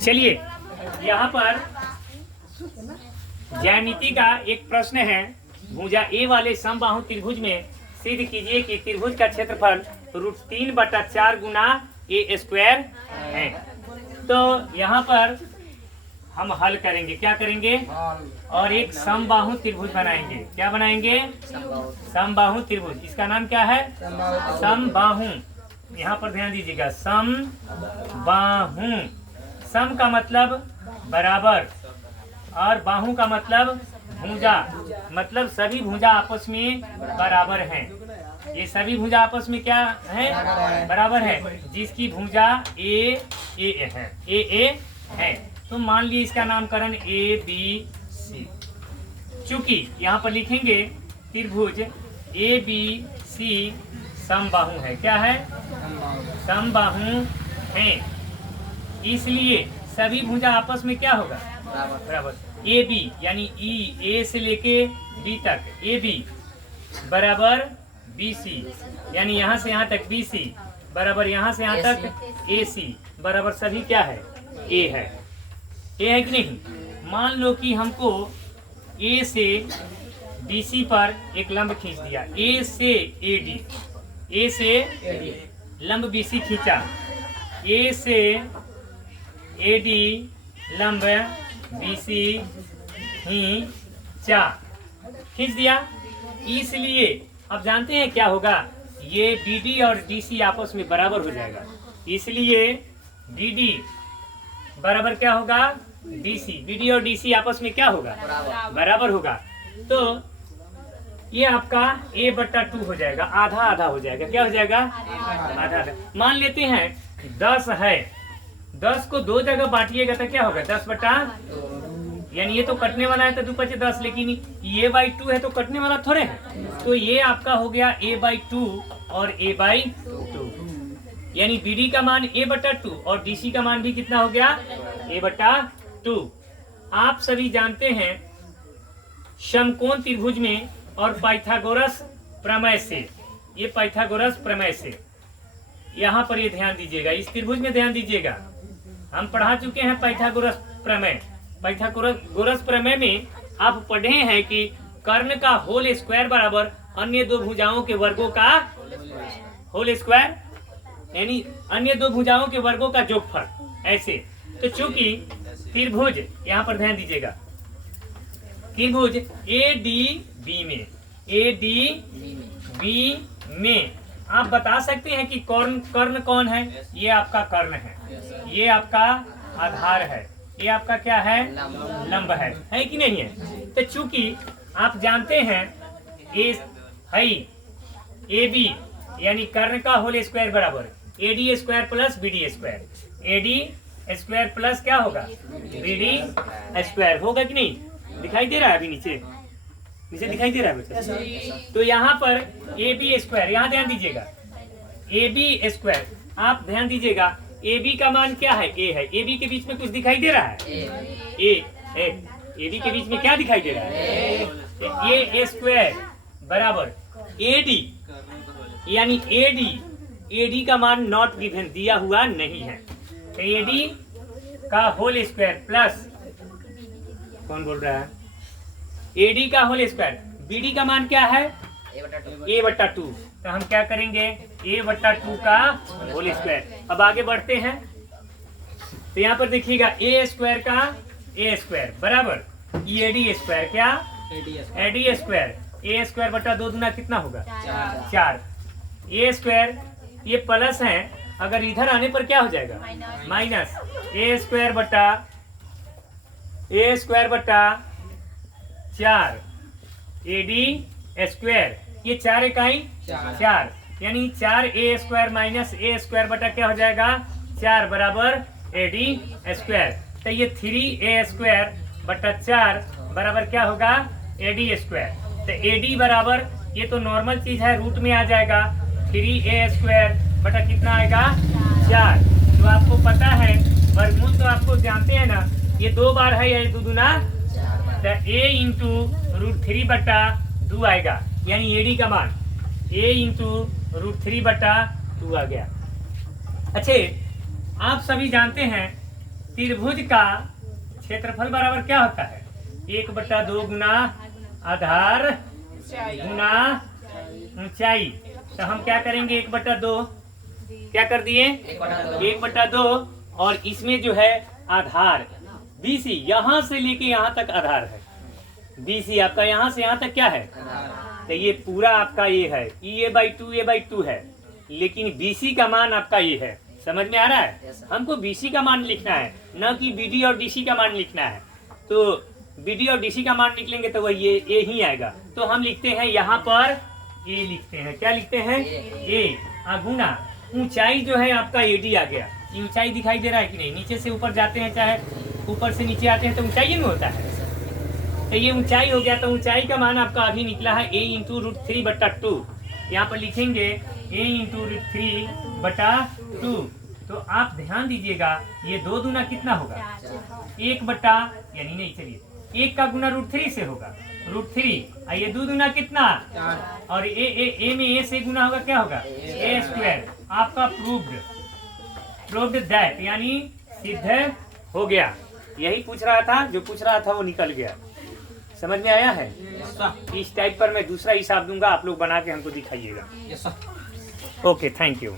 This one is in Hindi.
चलिए यहाँ पर ज्यामिति का एक प्रश्न है। भुजा ए वाले समबाहु त्रिभुज में सिद्ध कीजिए कि त्रिभुज का क्षेत्रफल √3/4 गुना ए स्क्वायर है। तो यहाँ पर हम हल करेंगे, क्या करेंगे, और एक समबाहु त्रिभुज बनाएंगे। क्या बनाएंगे? समबाहु त्रिभुज। इसका नाम क्या है? समबाहु। यहाँ पर ध्यान दीजिएगा, समबाहु। सम का मतलब बराबर और बाहु का मतलब भुजा, मतलब सभी भुजा आपस में बराबर हैं। ये सभी भुजा आपस में क्या है? बराबर है। जिसकी भुजा ए है, ए है, तो मान लीजिए इसका नामकरण ए बी सी। चूंकि यहाँ पर लिखेंगे त्रिभुज ए बी सी समबाहु है। क्या है? समबाहु है। इसलिए सभी भुजा आपस में क्या होगा? बराबर। ए बी यानी ई, ए से लेके बी तक ए बी बराबर बी सी, यानी यहाँ से यहाँ तक बी सी बराबर यहाँ से यहाँ तक ए सी बराबर सभी क्या है? ए है। ए है कि नहीं? मान लो कि हमको ए से बी सी पर एक लंब खींच दिया, ए से ए डी, ए से लंब बी सी खींचा, ए से ए डी लंब बी सी खींचा, खींच दिया। इसलिए अब जानते हैं क्या होगा? ये बी डी और डी सी आपस में बराबर हो जाएगा। इसलिए डी डी बराबर क्या होगा? D C. बी डी और डी सी आपस में क्या होगा? बराबर होगा। तो ये आपका a/2 हो जाएगा, आधा आधा हो जाएगा। क्या हो जाएगा? आधा आधा। मान लेते हैं 10 है, 10 को 2 जगह बांटिएगा तो क्या होगा? 10/2। यानी ये तो कटने वाला है तो 2 × 10, लेकिन ये /2 है तो कटने वाला थोड़े है। तो ये आपका हो गया a/2 और a/2, यानी BD का मान a/2 और DC का मान भी कितना हो गया? a/2। आप सभी जानते हैं समकोण त्रिभुज में और पाइथागोरस प्रमेय से, ये पाइथागोरस प्रमेय से, यहाँ पर ये ध्यान दीजिएगा, इस त्रिभुज में ध्यान दीजिएगा। हम पढ़ा चुके हैं पाइथागोरस प्रमेय। पाइथागोरस प्रमेय में आप पढ़े हैं कि कर्ण का होल स्क्वायर बराबर अन्य दो भुजाओं के वर्गों का होल स्क्वायर, यानी अन्य दो भुजाओं के वर्गों का जोगफल। ऐसे तो चूंकि त्रिभुज, यहाँ पर ध्यान दीजिएगा, त्रिभुज ADB में आप बता सकते हैं कि कर्ण कौन है? ये आपका कर्ण है, ये आपका आधार है, ये आपका क्या है? लंब है कि नहीं है? तो चूंकि आप जानते हैं AB यानी कर्ण का होल स्क्वायर बराबर AD² plus BD²। AD² plus क्या होगा? BD² होगा कि नहीं? दिखाई दे रहा है? अभी नीचे दिखाई दे रहा है बेटा? तो यहाँ पर AB², यहाँ ध्यान दीजिएगा, AB², आप ध्यान दीजिएगा, AB का मान क्या है? A है। AB के बीच में कुछ दिखाई दे रहा है? AB के बीच में क्या दिखाई दे रहा है? A² बराबर AD, यानी AD का मान नॉट गिवन, दिया हुआ नहीं है। तो AD का होल स्क्वायर प्लस, कौन बोल रहा है? AD का होल स्क्वायर, BD का मान क्या है? a/2। तो हम क्या करेंगे? a/2 का होल स्क्वायर। अब आगे बढ़ते हैं तो यहाँ पर देखिएगा a² का a² बराबर AD², क्या? AD²। a²/2 दूना कितना होगा? 4। a², ये प्लस है, अगर इधर आने पर क्या हो जाएगा? माइनस। a²/4 AD², ये 4 इकाई 4, यानी 4a² माइनस a² क्या हो जाएगा? 4 बराबर AD²। तो ये 3a²/4 बराबर क्या होगा? AD²। तो AD बराबर, ये तो नॉर्मल चीज है, रूट में आ जाएगा, 3a² कितना आएगा? 4। तो आपको पता है वर्गमूल तो आपको जानते हैं ना, ये 2 बार है, या 2 दूना, तो a × √3/2 आएगा, यानी AD का मान a × √3/2 आ गया। अच्छे, आप सभी जानते हैं त्रिभुज का क्षेत्रफल बराबर क्या होता है? 1/2 गुना आधार गुना ऊंचाई। तो हम क्या करेंगे? 1/2 क्या कर दिए? 1/2 और इसमें जो है आधार BC, यहाँ से लेके यहाँ तक आधार है। BC आपका यहाँ से यहाँ तक क्या है? तो ये पूरा आपका ये है A/2 है, लेकिन BC का मान आपका ये है। समझ में आ रहा है? हमको BC का मान लिखना है, न कि BD और DC का मान लिखना है। तो BD और DC का मान निकलेंगे तो वह ये A ही आएगा। तो हम लिखते हैं यहाँ पर A लिखते हैं। क्या लिखते हैं? A गुना ऊंचाई जो है आपका AD आ गया। ये ऊंचाई दिखाई दे रहा है कि नहीं? नीचे से ऊपर जाते हैं, चाहे ऊपर से नीचे आते हैं तो ऊंचाई में होता है। तो ये ऊंचाई हो गया। तो ऊंचाई का मान आपका अभी निकला है A × √3/2। यहाँ पर लिखेंगे A × √3/2। तो आप ध्यान दीजिएगा, ये 2 दूना कितना होगा? 1 बटा, यानी नहीं, चलिए 1 का गुना √3 से होगा √3। ये 2 दूना कितना? और ए में A से गुना होगा, क्या होगा? A²। आपका प्रूव्ड दैट, यानी सिद्ध हो गया। यही पूछ रहा था, जो पूछ रहा था वो निकल गया। समझ में आया है? इस टाइप पर मैं दूसरा हिसाब दूंगा, आप लोग बना के हमको दिखाइएगा। Okay, thank you.